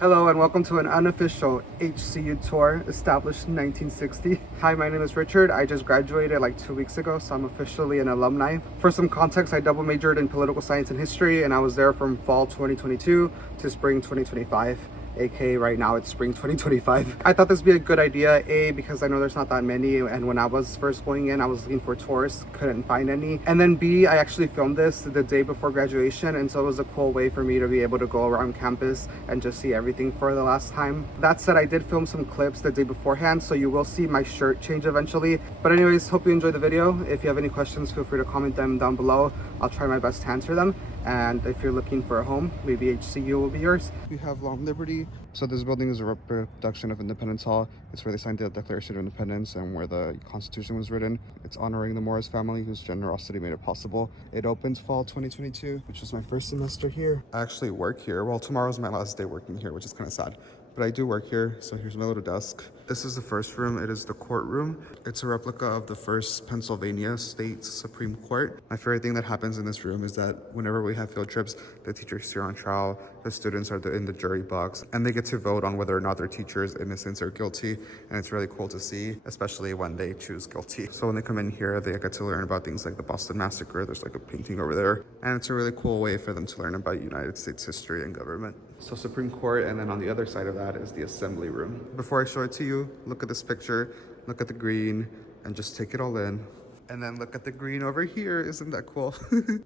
Hello and welcome to an unofficial HCU tour established in 1960. Hi, my name is Richard. I just graduated like 2 weeks ago, so I'm officially an alumni. For some context, I double majored in political science and history, and I was there from fall 2022 to spring 2025. aka right now it's spring 2025. I thought this would be a good idea, A, because I know there's not that many, and when I was first going in I was looking for tours, couldn't find any, and then B, I actually filmed this the day before graduation, and so it was a cool way for me to be able to go around campus and just see everything for the last time. That said, I did film some clips the day beforehand, so you will see my shirt change eventually. But anyways, hope you enjoyed the video. If you have any questions, feel free to comment them down below. I'll try my best to answer them. And if you're looking for a home, maybe HCU will be yours. We have Long Liberty. So this building is a reproduction of Independence Hall. It's where they signed the Declaration of Independence and where the Constitution was written. It's honoring the Morris family whose generosity made it possible. It opens fall 2022, which was my first semester here. I actually work here. Well, tomorrow's my last day working here, which is kind of sad. But I do work here, so here's my little desk. This is the first room. It is the courtroom. It's a replica of the first Pennsylvania State Supreme Court. My favorite thing that happens in this room is that whenever we have field trips, the teachers here on trial, the students are in the jury box, and they get to vote on whether or not their teacher is innocent or guilty. And it's really cool to see, especially when they choose guilty. So when they come in here, they get to learn about things like the Boston Massacre. There's like a painting over there. And it's a really cool way for them to learn about United States history and government. So Supreme Court, and then on the other side of that is the assembly room. Before I show it to you, look at this picture, look at the green, and just take it all in. And then look at the green over here. Isn't that cool?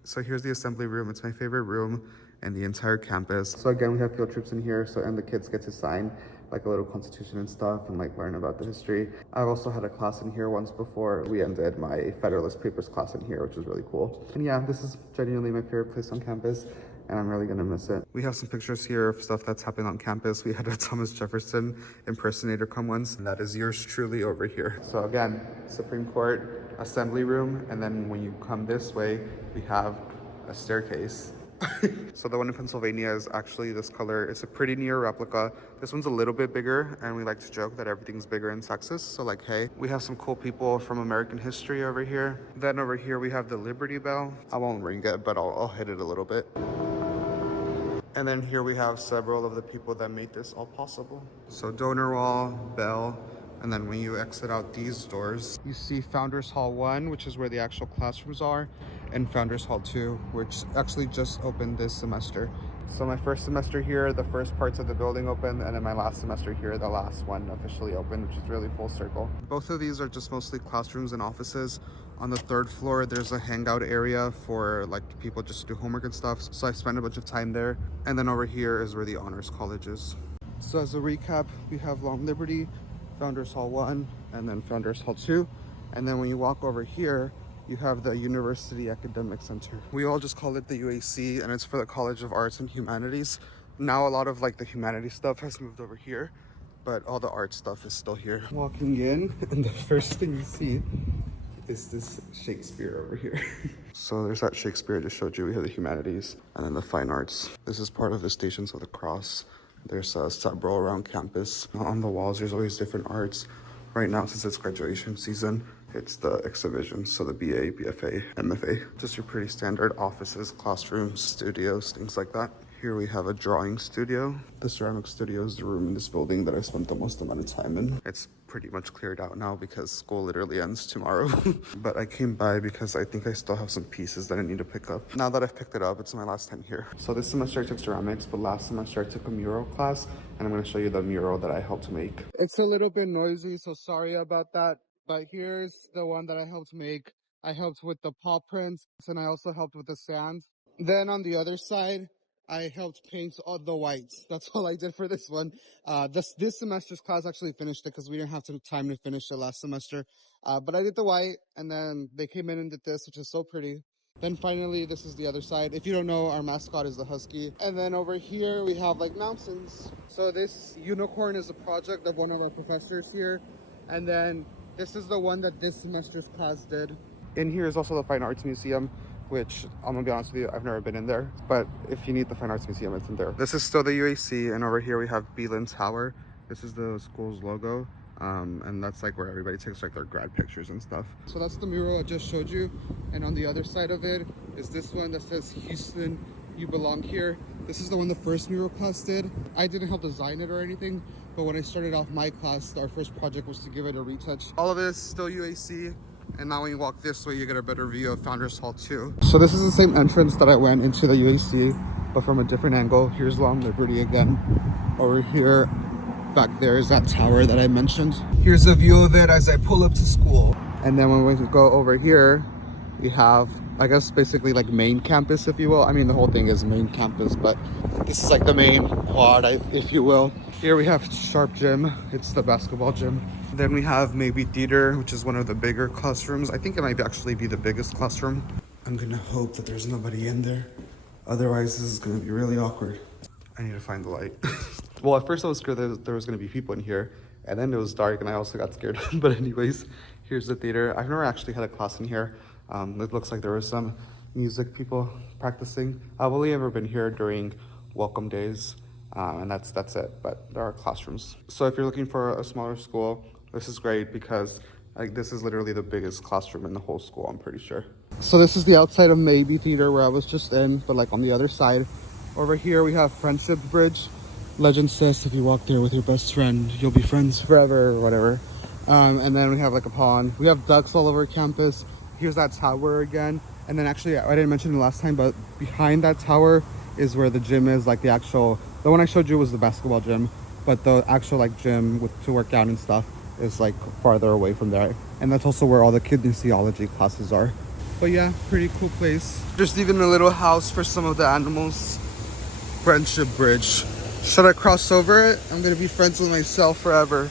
So here's the assembly room. It's my favorite room in the entire campus. So again, we have field trips in here, and the kids get to sign like a little constitution and stuff and like learn about the history. I've also had a class in here once before. We ended my Federalist Papers class in here, which was really cool. And yeah, this is genuinely my favorite place on campus, and I'm really gonna miss it. We have some pictures here of stuff that's happening on campus. We had a Thomas Jefferson impersonator come once, and that is yours truly over here. So again, Supreme Court, assembly room, and then when you come this way, we have a staircase. So the one in Pennsylvania is actually this color. It's a pretty near replica. This one's a little bit bigger, and we like to joke that everything's bigger in Texas. So like, hey, we have some cool people from American history over here. Then over here we have the Liberty Bell. I won't ring it, but I'll hit it a little bit. And then here we have several of the people that made this all possible. So donor wall, bell, and then when you exit out these doors, you see Founders Hall 1, which is where the actual classrooms are, and Founders Hall 2, which actually just opened this semester. So my first semester here, the first parts of the building opened, and then my last semester here, the last one officially opened, which is really full circle. Both of these are just mostly classrooms and offices. On the third floor, there's a hangout area for like people just to do homework and stuff. So I spent a bunch of time there. And then over here is where the Honors College is. So as a recap, we have Long Liberty, Founders Hall 1, and then Founders Hall 2. And then when you walk over here, you have the University Academic Center. We all just call it the UAC, and it's for the College of Arts and Humanities. Now a lot of like the humanities stuff has moved over here, but all the art stuff is still here. Walking in, and the first thing you see is this Shakespeare over here. So there's that Shakespeare I just showed you. We have the humanities and then the fine arts. This is part of the Stations of the Cross. There's several around campus. On the walls, there's always different arts. Right now, since it's graduation season, it's the exhibitions, so the BA, BFA, MFA. Just your pretty standard offices, classrooms, studios, things like that. Here we have a drawing studio. The ceramic studio is the room in this building that I spent the most amount of time in. It's pretty much cleared out now because school literally ends tomorrow. But I came by because I think I still have some pieces that I need to pick up. Now that I've picked it up, it's my last time here. So this semester I took ceramics, but last semester I took a mural class, and I'm gonna show you the mural that I helped make. It's a little bit noisy, so sorry about that. But here's the one that I helped make. I helped with the paw prints, and I also helped with the sand. Then on the other side, I helped paint all the whites. That's all I did for this one. This semester's class actually finished it because we didn't have time to finish it last semester. But I did the white, and then they came in and did this, which is so pretty. Then finally, this is the other side. If you don't know, our mascot is the Husky. And then over here, we have like mountains. So this unicorn is a project of one of our professors here. And then this is the one that this semester's class did. In here is also the Fine Arts Museum, which I'm gonna be honest with you, I've never been in there, but if you need the Fine Arts Museum, it's in there. This is still the UAC, and over here we have Belin Tower. This is the school's logo, and that's like where everybody takes like their grad pictures and stuff. So that's the mural I just showed you, and on the other side of it is this one that says Houston you belong here. This is the one the first mural class did. I didn't help design it or anything, but when I started off my class, our first project was to give it a retouch. All of this still UAC, and now when you walk this way, you get a better view of Founders Hall too. So this is the same entrance that I went into the UAC, but from a different angle. Here's Long Liberty again. Over here, back there is that tower that I mentioned. Here's a view of it as I pull up to school. And then when we go over here, we have, I guess, basically like main campus, if you will. I mean, the whole thing is main campus, but this is like the main quad, if you will. Here we have Sharp Gym. It's the basketball gym. Then we have Mabee Theater, which is one of the bigger classrooms. I think it might actually be the biggest classroom. I'm gonna hope that there's nobody in there. Otherwise, this is gonna be really awkward. I need to find the light. Well, at first I was scared that there was gonna be people in here, and then it was dark and I also got scared. But anyways, here's the theater. I've never actually had a class in here. It looks like there was some music people practicing. I've only ever been here during welcome days, and that's it, but there are classrooms. So if you're looking for a smaller school, this is great because like this is literally the biggest classroom in the whole school, I'm pretty sure. So this is the outside of Mabee Theater where I was just in, but like on the other side. Over here we have Friendship Bridge. Legend says if you walk there with your best friend, you'll be friends forever or whatever. And then we have like a pond. We have ducks all over campus. Here's that tower again. And then actually, I didn't mention it last time, but behind that tower is where the gym is, like the actual, the one I showed you was the basketball gym, but the actual like gym to work out and stuff is like farther away from there. And that's also where all the kinesiology classes are. But yeah, pretty cool place. There's even a little house for some of the animals. Friendship Bridge. Should I cross over it? I'm gonna be friends with myself forever.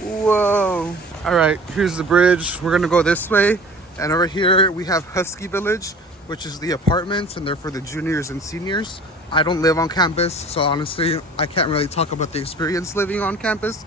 Whoa. All right, here's the bridge. We're gonna go this way. And over here we have Husky Village, which is the apartments, and they're for the juniors and seniors. I don't live on campus, so honestly, I can't really talk about the experience living on campus.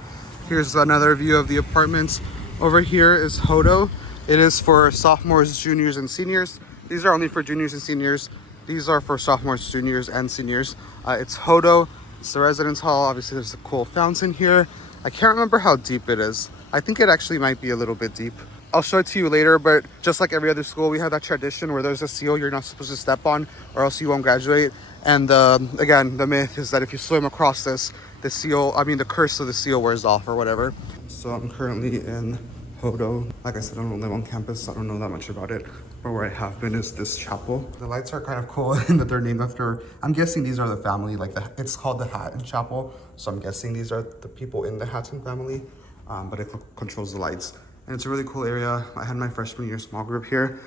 Here's another view of the apartments. Over here is Hodo. It is for sophomores, juniors, and seniors. These are only for juniors and seniors. These are for sophomores, juniors, and seniors. It's Hodo. It's the residence hall. Obviously, there's a cool fountain here. I can't remember how deep it is. I think it actually might be a little bit deep. I'll show it to you later, but just like every other school, we have that tradition where there's a seal you're not supposed to step on or else you won't graduate. And again, the myth is that if you swim across this, the curse of the seal wears off or whatever. So I'm currently in Hodo. Like I said, I don't live on campus, so I don't know that much about it. But where I have been is this chapel. The lights are kind of cool in that they're named after, I'm guessing these are the family, it's called the Hatton Chapel. So I'm guessing these are the people in the Hatton family, but it controls the lights. And it's a really cool area. I had my freshman year small group here,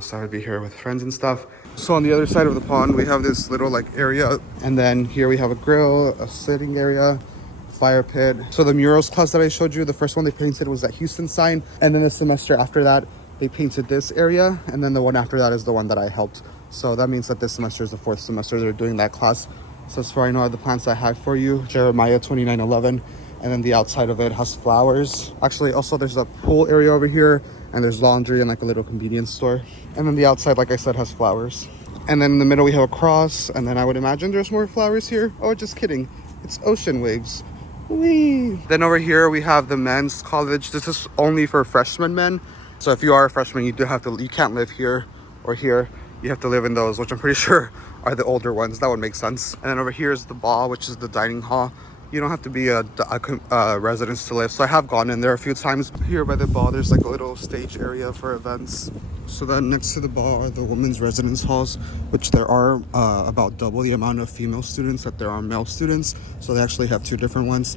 so I would be here with friends and stuff. So on the other side of the pond, we have this little area, and then here we have a grill, a sitting area, fire pit. So the murals class that I showed you, the first one they painted was that Houston sign, and then the semester after that, they painted this area, and then the one after that is the one that I helped. So that means that this semester is the fourth semester they're doing that class. So as far as I know, the plants I have for you, Jeremiah 29:11. And then the outside of it has flowers. Actually, also there's a pool area over here, and there's laundry and like a little convenience store. And then the outside, like I said, has flowers. And then in the middle we have a cross, and then I would imagine there's more flowers here. Oh, just kidding. It's ocean waves. Whee! Then over here we have the men's college. This is only for freshman men. So if you are a freshman, you can't live here or here. You have to live in those, which I'm pretty sure are the older ones. That would make sense. And then over here is the Baugh, which is the dining hall. You don't have to be a resident to live. So I have gone in there a few times. Here by the Baugh, there's like a little stage area for events. So then next to the Baugh are the women's residence halls, which there are about double the amount of female students that there are male students. So they actually have two different ones.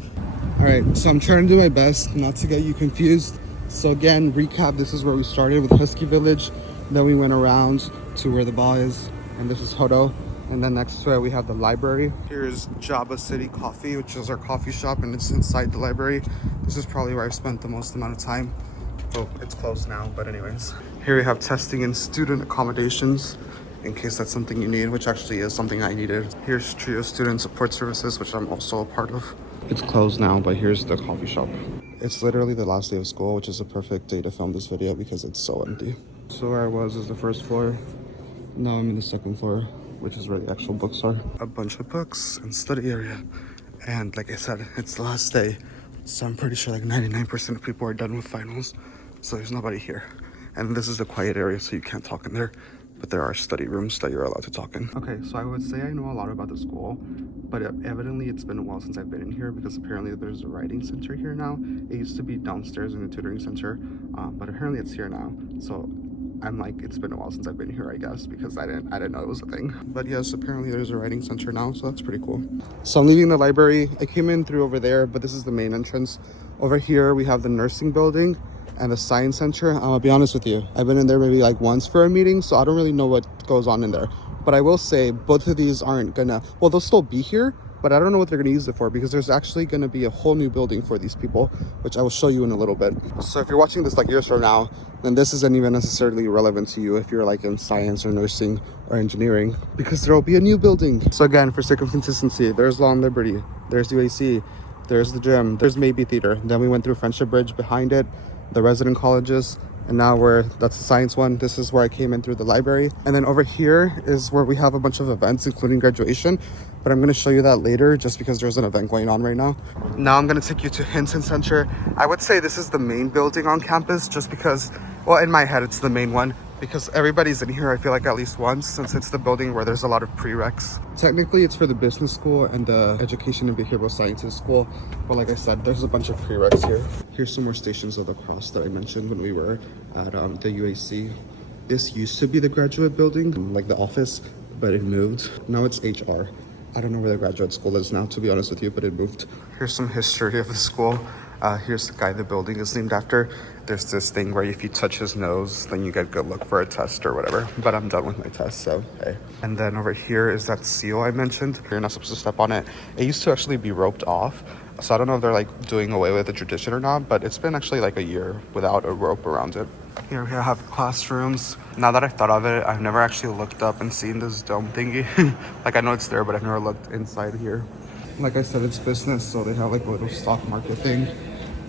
All right, so I'm trying to do my best not to get you confused. So again, recap, this is where we started with Husky Village. Then we went around to where the Baugh is, and this is Hodo. And then next to it, we have the library. Here's Java City Coffee, which is our coffee shop, and it's inside the library. This is probably where I spent the most amount of time. Oh, it's closed now, but anyways. Here we have testing and student accommodations, in case that's something you need, which actually is something I needed. Here's Trio Student Support Services, which I'm also a part of. It's closed now, but here's the coffee shop. It's literally the last day of school, which is a perfect day to film this video because it's so empty. So where I was is the first floor. Now I'm in the second floor, which is where the actual books are. A bunch of books and study area. And like I said, it's the last day. So I'm pretty sure like 99% of people are done with finals. So there's nobody here. And this is the quiet area, so you can't talk in there. but there are study rooms that you're allowed to talk in. Okay, so I would say I know a lot about the school, but evidently it's been a while since I've been in here because apparently there's a writing center here now. It used to be downstairs in the tutoring center, but apparently it's here now. So I'm like, it's been a while since I've been here, I guess, because I didn't know it was a thing. But yes, apparently there's a writing center now, so that's pretty cool. So I'm leaving the library. I came in through over there, but this is the main entrance. Over here, we have the nursing building and the science center. I'll be honest with you, I've been in there maybe like once for a meeting, so I don't really know what goes on in there. But I will say both of these aren't gonna, well, they'll still be here, but I don't know what they're gonna use it for because there's actually gonna be a whole new building for these people, which I will show you in a little bit. So if you're watching this like years from now, then this isn't even necessarily relevant to you if you're like in science or nursing or engineering, because there will be a new building. So again, for sake of consistency, there's Law and Liberty, there's UAC, there's the gym, there's Mabee Theater. Then we went through Friendship Bridge behind it, the resident colleges, and now that's the science one. This is where I came in through the library. And then over here is where we have a bunch of events, including graduation, but I'm gonna show you that later just because there's an event going on right now. Now I'm gonna take you to Hinton Center. I would say this is the main building on campus just because, well, in my head, it's the main one because everybody's in here, I feel like at least once, since it's the building where there's a lot of prereqs. Technically, it's for the business school and the education and behavioral sciences school. But like I said, there's a bunch of prereqs here. Here's some more stations of the cross that I mentioned when we were at the UAC. This used to be the graduate building, like the office, but it moved. Now it's HR. I don't know where the graduate school is now, to be honest with you, but it moved. Here's some history of the school. Here's the guy the building is named after. There's this thing where if you touch his nose, then you get good luck for a test or whatever. But I'm done with my test, so hey. And then over here is that seal I mentioned. You're not supposed to step on it. It used to actually be roped off. So I don't know if they're like doing away with the tradition or not, but it's been actually like a year without a rope around it. Here we have classrooms. Now that I've thought of it, I've never actually looked up and seen this dome thingy. Like I know it's there, but I've never looked inside here. Like I said, it's business, so they have like a little stock market thing.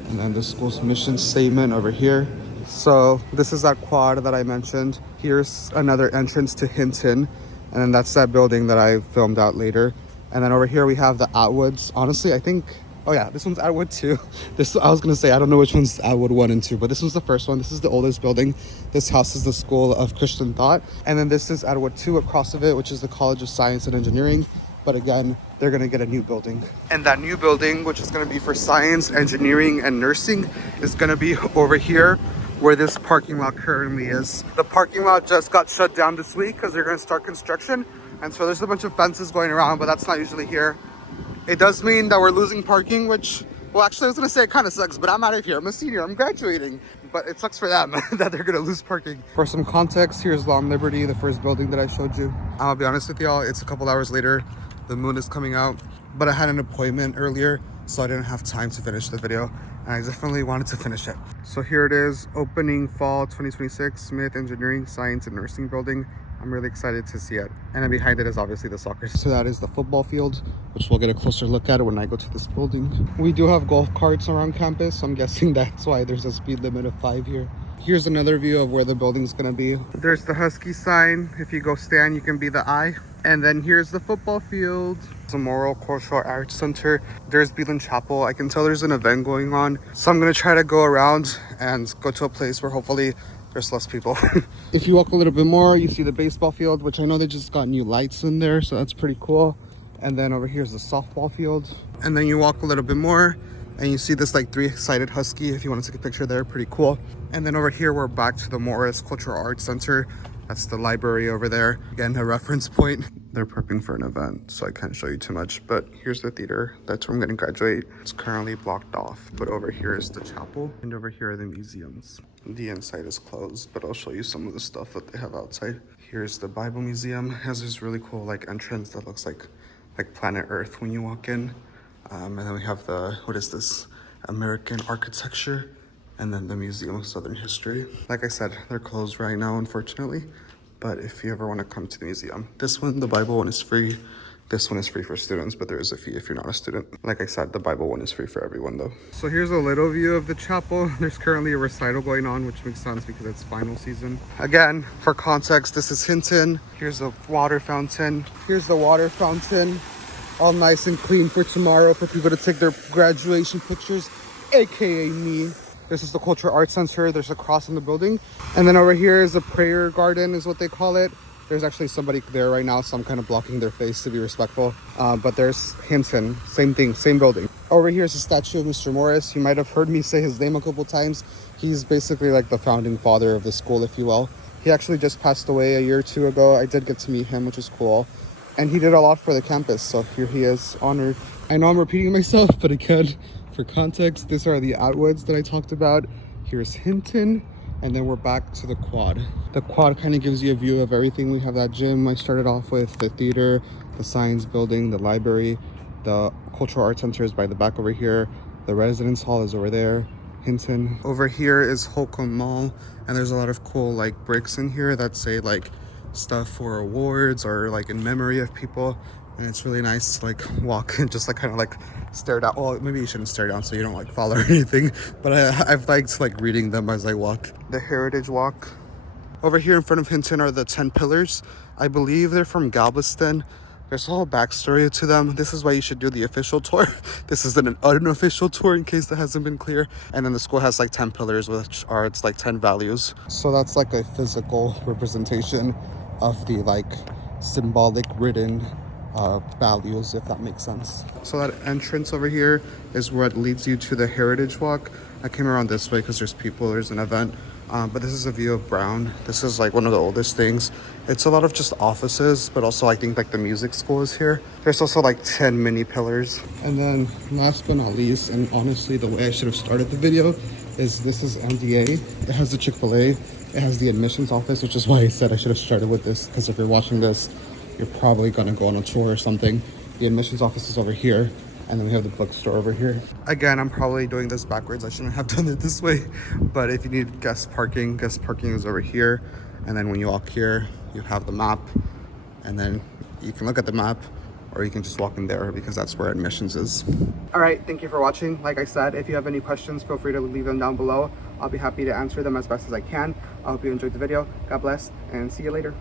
And then the school's mission statement over here. So this is that quad that I mentioned. Here's another entrance to Hinton. And then that's that building that I filmed out later. And then over here we have the Atwoods. Honestly, I think, oh yeah, this one's Atwood II. I was gonna say, I don't know which one's Atwood I and II, but this one's the first one. This is the oldest building. This house is the School of Christian Thought. And then this is Atwood II across of it, which is the College of Science and Engineering. But again, they're gonna get a new building. And that new building, which is gonna be for science, engineering, and nursing, is gonna be over here where this parking lot currently is. The parking lot just got shut down this week because they're gonna start construction. And so there's a bunch of fences going around, but that's not usually here. It does mean that we're losing parking, which, well, actually I was gonna say it kind of sucks, but I'm out of here. I'm a senior, I'm graduating. But it sucks for them that they're gonna lose parking. For some context, here's Law and Liberty, the first building that I showed you. I'll be honest with y'all, it's a couple hours later. The moon is coming out, but I had an appointment earlier, so I didn't have time to finish the video, and I definitely wanted to finish it. So here it is, opening fall 2026, Smith Engineering, Science, and Nursing Building. I'm really excited to see it. And then behind it is obviously the soccer. So that is the football field, which we'll get a closer look at when I go to this building. We do have golf carts around campus, so I'm guessing that's why there's a speed limit of 5 here. Here's another view of where the building's gonna be. There's the Husky sign. If you go stand, you can be the eye. And then here's the football field. The Moral Cultural Arts Center. There's Belin Chapel. I can tell there's an event going on. So I'm gonna try to go around and go to a place where hopefully there's less people. If you walk a little bit more, you see the baseball field, which I know they just got new lights in there, so that's pretty cool. And then over here's the softball field. And then you walk a little bit more and you see this like 3-sided Husky. If you want to take a picture there, pretty cool. And then over here, we're back to the Morris Cultural Arts Center. That's the library over there. Again, a reference point. They're prepping for an event, so I can't show you too much, but here's the theater. That's where I'm gonna graduate. It's currently blocked off, but over here is the chapel, and over here are the museums. The inside is closed, but I'll show you some of the stuff that they have outside. Here's the Bible Museum. It has this really cool like entrance that looks like planet Earth when you walk in. And then we have the, what is this? American architecture. And then the Museum of Southern History. Like I said, they're closed right now, unfortunately. But if you ever want to come to the museum, this one, the Bible one, is free. This one is free for students, but there is a fee if you're not a student. Like I said, the Bible one is free for everyone though. So here's a little view of the chapel. There's currently a recital going on, which makes sense because it's final season. Again, for context, this is Hinton. Here's a water fountain. Here's the water fountain. All nice and clean for tomorrow for people to take their graduation pictures, AKA me. This is the Cultural Arts Center. There's a cross in the building. And then over here is the prayer garden is what they call it. There's actually somebody there right now, so I'm kind of blocking their face to be respectful. But there's Hinton, same thing, same building. Over here is a statue of Mr. Morris. You might have heard me say his name a couple times. He's basically like the founding father of the school, if you will. He actually just passed away a year or two ago. I did get to meet him, which is cool. And he did a lot for the campus, so here he is, honored. I know I'm repeating myself, but again, for context, these are the Atwoods that I talked about. Here's Hinton, and then we're back to the quad. The quad kind of gives you a view of everything. We have that gym I started off with, the theater, the science building, the library, the Cultural Arts Center is by the back over here. The residence hall is over there. Hinton. Over here is Holcombe Mall, and there's a lot of cool like bricks in here that say like stuff for awards or like in memory of people, and it's really nice to like walk and just like kind of like stare down. Well, maybe you shouldn't stare down so you don't like fall or anything, but I've liked like reading them as I walk. The Heritage Walk. Over here in front of Hinton are the 10 pillars. I believe they're from Galveston. There's a whole backstory to them. This is why you should do the official tour. This is an unofficial tour in case that hasn't been clear. And then the school has like 10 pillars, which are it's like 10 values. So that's like a physical representation of the like symbolic written values, if that makes sense. So that entrance over here is what leads you to the Heritage Walk. I came around this way because there's an event. But this is a view of Brown. This is like one of the oldest things. It's a lot of just offices, but also I think like the music school is here. There's also like 10 mini pillars. And then last but not least, and honestly the way I should have started the video, is this is MDA. It has the Chick-fil-A. It has the admissions office, which is why I said I should have started with this, because if you're watching this, you're probably gonna go on a tour or something. The admissions office is over here. And then we have the bookstore over here. Again, I'm probably doing this backwards. I shouldn't have done it this way. But if you need guest parking is over here. And then when you walk here, you have the map. And then you can look at the map, or you can just walk in there because that's where admissions is. All right, thank you for watching. Like I said, if you have any questions, feel free to leave them down below. I'll be happy to answer them as best as I can. I hope you enjoyed the video. God bless, and see you later.